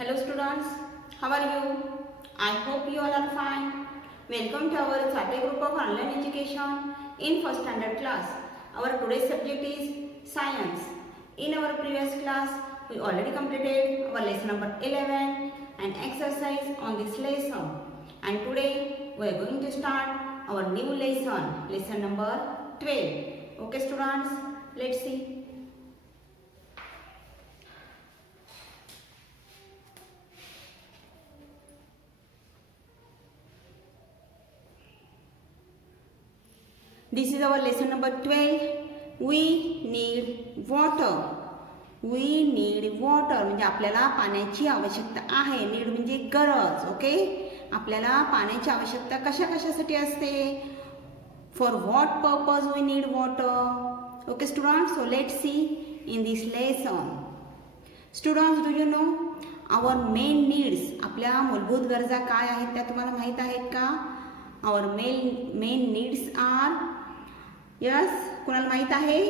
Hello students, how are you? I hope you all are fine. Welcome to our Sate group of online education in first standard class. Our today's subject is science. In our previous class, we already completed our lesson number 11 and exercise on this lesson. And today we are going to start our new lesson number 12. Okay students, let's see. This is our lesson number 12. We need water. We need water म्हणजे आपल्याला पाण्याची आवश्यकता आहे. Need म्हणजे गरज. Okay, आपल्याला पाण्याची आवश्यकता कशासाठी असते? For what purpose we need water? Okay students, so let's see in this lesson. Students, do you know our main needs? आपल्या मूलभूत गरजा काय आहेत त्या तुम्हाला माहीत आहेत का? आवर मेन नीड्स आर, यस, कुणाला माहीत आहे?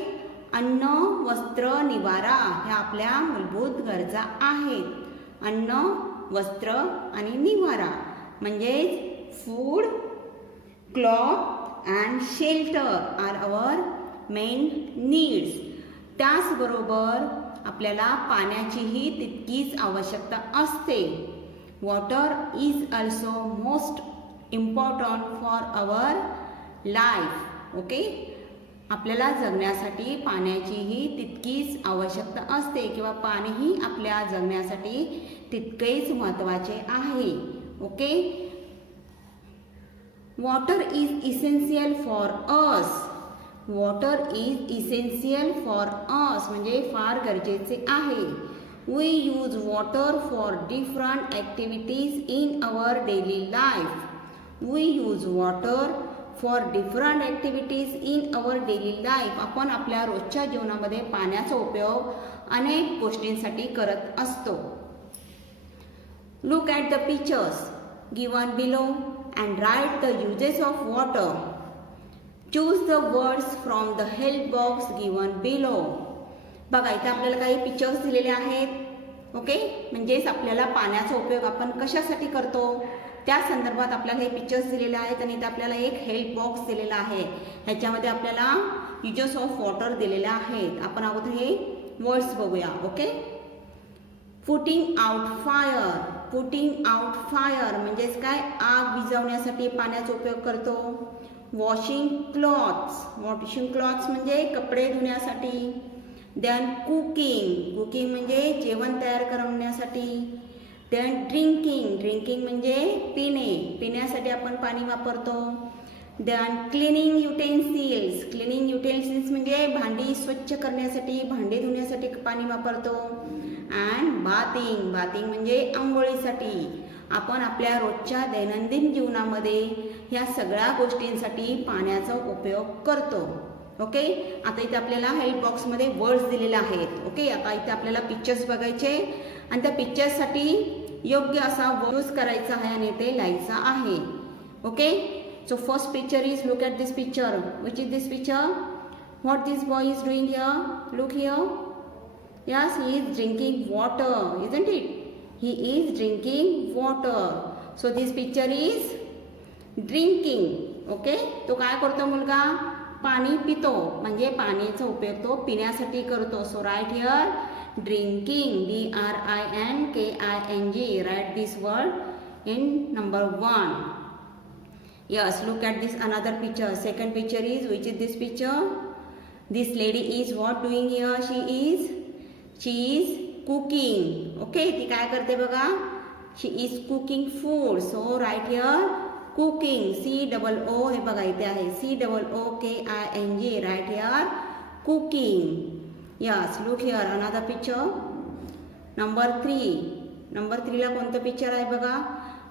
अन्न, वस्त्र, निवारा ह्या आपल्या मूलभूत गरजा आहेत. अन्न, वस्त्र आणि निवारा म्हणजेच food, cloth and shelter are our main needs. त्याचबरोबर आपल्याला पाण्याचीही तितकीच आवश्यकता असते. Water is also most important for our life. Okay, आपल्याला जगण्यासाठी पाण्याचीही तितकीच आवश्यकता असते किंवा पाणीही आपल्या जगण्यासाठी तितकेच महत्त्वाचे आहे. Okay, water is essential for us. Water is essential for us म्हणजे फार गरजेचे आहे. We use water for different activities in our daily life. We use water for different activities in our daily life. आपण आपल्या रोजच्या जीवनामध्ये पाण्याचा उपयोग अनेक गोष्टींसाठी करत असतो. Look at the pictures given below and write the uses of water. Choose the words from the help box given below. बघा, इथे आपल्याला काही पिक्चर्स दिलेले आहेत. ओके, म्हणजेच आपल्याला पाण्याचा उपयोग आपण कशासाठी करतो त्या संदर्भात आपल्याला हे पिक्चर्स दिलेले आहेत आणि इथे आपल्याला एक हेल्प बॉक्स दिलेला आहे. ह्याच्यामध्ये आपल्याला युजेस ऑफ वॉटर दिलेले आहेत. आपण अगोदर हे वर्ड्स बघूया. Okay, putting out fire. Putting out fire म्हणजेच काय? आग विझवण्यासाठी पाण्याचा उपयोग करतो. Washing clothes. वॉशिंग क्लॉथ्स म्हणजे कपडे धुण्यासाठी. Than cooking. कुकिंग म्हणजे जेवण तयार करण्यासाठी. Then drinking. ड्रिंकिंग म्हणजे पिणे. पिण्यासाठी आपण पाणी वापरतो. Then cleaning utensils. Cleaning utensils म्हणजे भांडी स्वच्छ करण्यासाठी, भांडे धुण्यासाठी पाणी वापरतो. And bathing. बाथिंग म्हणजे आंघोळीसाठी. आपण आपल्या रोजच्या दैनंदिन जीवनामध्ये ह्या सगळ्या गोष्टींसाठी पाण्याचा उपयोग करतो. ओके, आता इथे आपल्याला हेल्प बॉक्समध्ये वर्ड्स दिलेले आहेत. ओके, आता इथे आपल्याला पिक्चर्स बघायचे आणि त्या पिक्चर्ससाठी योग्य असा यूज करायचा आहे आणि ते लिहायचा आहे. Okay, so first picture is, look at this picture. Which is this picture? What this boy is doing here? Look here. Yes, he is drinking water, isn't it? He is drinking water. So this picture is drinking. Okay, तो काय करतो मुलगा? पाणी पितो म्हणजे पाण्याचा उपयोग तो पिण्यासाठी करतो. So right here drinking, DRINKING. Right this word in number 1. Yes, look at this another picture. Second picture is, which is this picture? This lady is what doing here? She is cooking. Okay, ती काय करते बघा? She is cooking food. So right here cooking. COO हे बघा इथे आहे. COOKING. Right here cooking. Yes, look here another picture number 3. Number 3 ला कोणतं पिक्चर आहे बघा?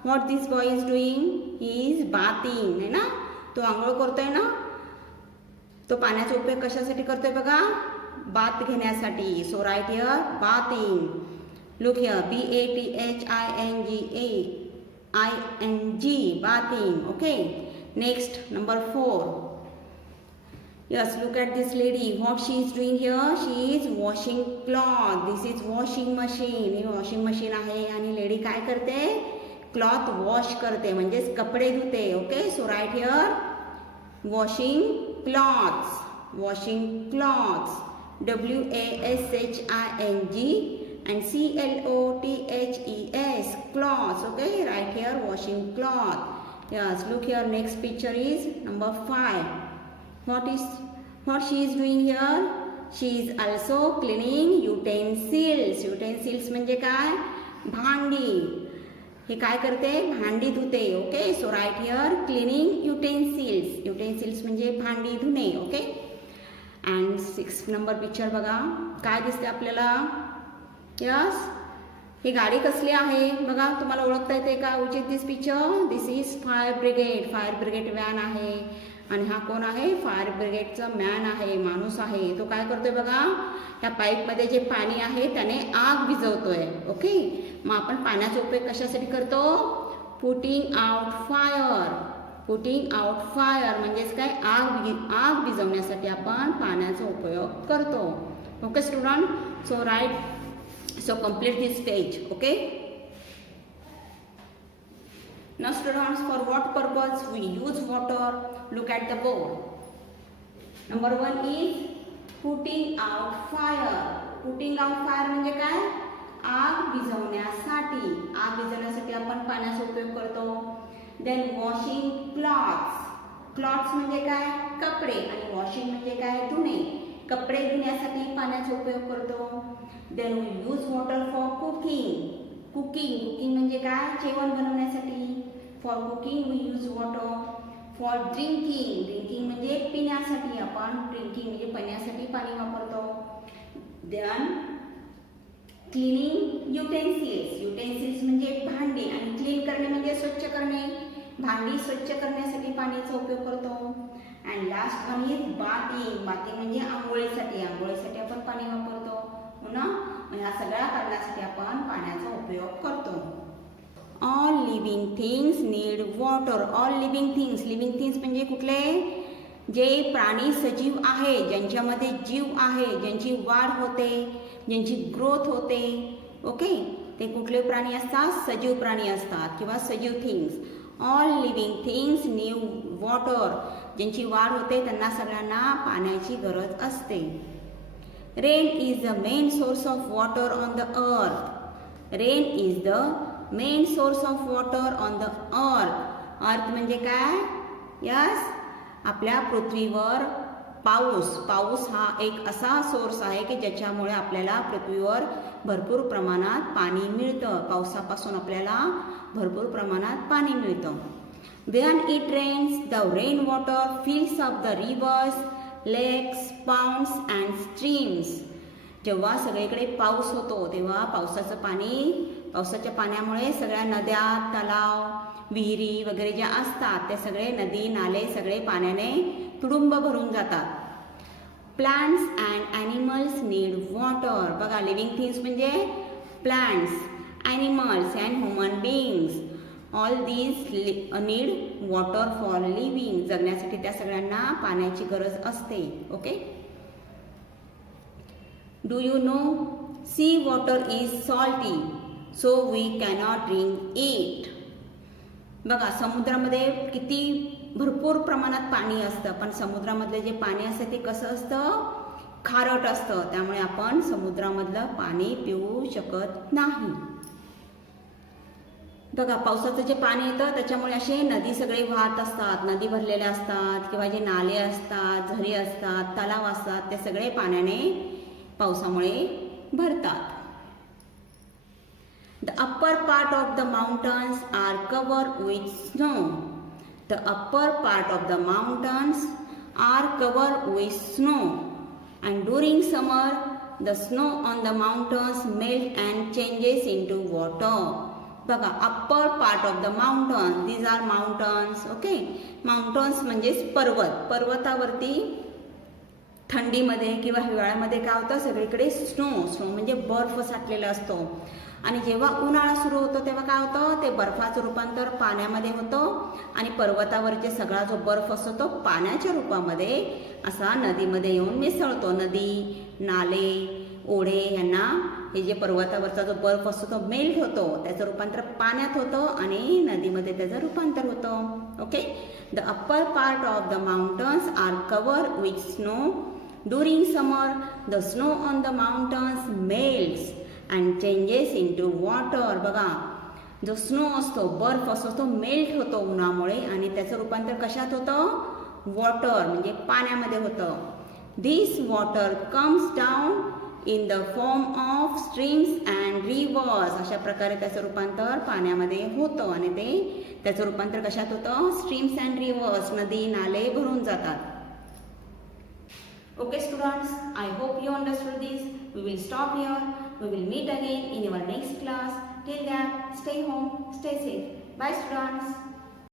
What this boy is doing? He is bathing. आहे ना, तो आंघोळ करतोय ना. तो पाण्याचा उपयोग कशासाठी करतोय बघा? बाथ घेण्यासाठी. So right here bathing. Look here BATHING, bathing. Okay, next number 4. Yes, look at this lady. What she is doing here? She is washing cloth. This is washing machine. He washing machine आहे आणि lady काय करते? Cloth wash करते म्हणजेच कपडे धुते. Okay, so right here washing clothes. Washing clothes. WASHING and CLOTHES. Cloths. Okay, right here washing cloth. Yes, look here. Next picture is number 5. What she is doing here? She is also cleaning utensils. Utensils म्हणजे काय? भांडी. हे काय करते? भांडी धुते. Okay, so right here cleaning utensils. Utensils म्हणजे भांडी धुणे. ओके, अँड 6 नंबर पिक्चर बघा काय दिसते आपल्याला. यस, ही गाडी कसली आहे बघा, तुम्हाला ओळखता येते का? Which is this picture? This is fire brigade. Fire brigade van आहे आणि हा कोण आहे? फायर ब्रिगेडचा मॅन आहे, माणूस आहे. तो काय करतोय बघा, ह्या पाईपमध्ये जे पाणी आहे त्याने आग विझवतोय. ओके, मग आपण पाण्याचा उपयोग कशासाठी करतो? Putting out fire. Putting out fire म्हणजेच काय? आग विझवण्यासाठी आपण पाण्याचा उपयोग करतो. Okay student, so right, so complete this stage. Okay, now students, for what purpose we use water? Look at the board. Number 1 is putting out fire. Putting out fire म्हणजे काय? आग विझवण्यासाठी. आग विझवण्यासाठी आपण पाण्याचा उपयोग करतो. Then washing cloths. Cloths म्हणजे काय? कपडे. आणि washing म्हणजे काय? धुणे. कपडे धुण्यासाठी पाण्याचा उपयोग करतो. Then we use water for cooking. Cooking म्हणजे काय? जेवण बनवण्यासाठी. For cooking we use water. For drinking म्हणजे पिण्यासाठी आपण ड्रिंकिंग म्हणजे पिण्यासाठी पाणी वापरतो. Then cleaning utensils म्हणजे भांडी आणि क्लीन करणे म्हणजे स्वच्छ करणे. भांडी स्वच्छ करण्यासाठी पाण्याचा उपयोग करतो. And last one is bathing म्हणजे आंघोळीसाठी आपण पाणी वापरतो ना. ह्या सगळ्या कारणासाठी आपण पाण्याचा उपयोग करतो. All living things need water. All living things म्हणजे कुठले? जे प्राणी सजीव आहे, ज्यांच्यामध्ये जीव आहे, ज्यांची वाढ होते, ज्यांची ग्रोथ होते. ओके, ते कुठले प्राणी असतात? सजीव प्राणी असतात किंवा सजीव things. All living things need water. ज्यांची वाढ होते त्यांना सगळ्यांना पाण्याची गरज असते. Rain is the main source of water on the earth. Rain is the main source of water on the earth. अर्थ म्हणजे काय? यस, आपल्या पृथ्वीवर पाऊस हा एक असा सोर्स आहे की ज्याच्यामुळे आपल्याला पृथ्वीवर भरपूर प्रमाणात पाणी मिळतं. पावसापासून आपल्याला भरपूर प्रमाणात पाणी मिळतं. When it rains, the rainwater fills up the rivers, lakes, ponds and streams. जेव्हा सगळीकडे पाऊस होतो तेव्हा पावसाच्या पाण्यामुळे सगळ्या नद्या, तलाव, विहिरी वगैरे ज्या असतात ते सगळे नदी, नाले सगळे पाण्याने तुडुंब भरून जातात. Plants and animals need water. बघा, लिव्हिंग थिंग्स म्हणजे plants, animals and human beings. All these need water for living. जगण्यासाठी त्या सगळ्यांना पाण्याची गरज असते. Okay, do you know sea water is salty so we cannot drink it. बघा, समुद्रामध्ये किती भरपूर प्रमाणात पाणी असतं, पण समुद्रामधलं जे पाणी असतं ते कसं असतं? खारट असतं. त्यामुळे आपण समुद्रामधलं पाणी पिऊ शकत नाही. बघा, पावसाचं जे पाणी येतं त्याच्यामुळे असे नदी सगळे वाहत असतात, नदी भरलेल्या असतात किंवा जे नाले असतात, झरी असतात, तलाव असतात, ते सगळे पाण्याने पावसामुळे भरतात. The upper part of the mountains are covered with snow. The upper part of the mountains are covered with snow. And during summer, the snow on the mountains melt and changes into water. बघा, upper part of the mountains, these are mountains. Okay, mountains म्हणजेच पर्वत. पर्वतावरती थंडीमध्ये किंवा हिवाळ्यामध्ये काय होतं? सगळीकडे snow म्हणजे बर्फ साठलेला असतो. आणि जेव्हा उन्हाळा सुरू होतो तेव्हा काय होतं, ते बर्फाचं रूपांतर पाण्यामध्ये होतं आणि पर्वतावरचे सगळा जो बर्फ असतो तो पाण्याच्या रूपामध्ये असा नदीमध्ये येऊन मिसळतो. नदी, नाले, ओढे यांना हे जे पर्वतावरचा जो बर्फ असतो तो मेल्ट होतो, त्याचं रूपांतर पाण्यात होतं आणि नदीमध्ये त्याचं रूपांतर होतं. Okay, the upper part of the mountains are cover with snow. During summer the snow on the mountains melts and changes in to water. बघा, जो स्नो असतो, बर्फ असतो तो मेल्ट होतो उन्हामुळे आणि त्याचं रूपांतर कशात होतं, वॉटर म्हणजे पाण्यामध्ये होतं. This water comes down in the form of streams and rivers. अशा प्रकारे त्याचं रूपांतर पाण्यामध्ये होतं आणि ते त्याचं रूपांतर कशात होतं, स्ट्रीम्स अँड रिव्हर्स, नदी नाले भरून जातात. Okay students, I hope you understood this. We will stop here. We will meet again in our next class. Till then, stay home, stay safe. Bye students.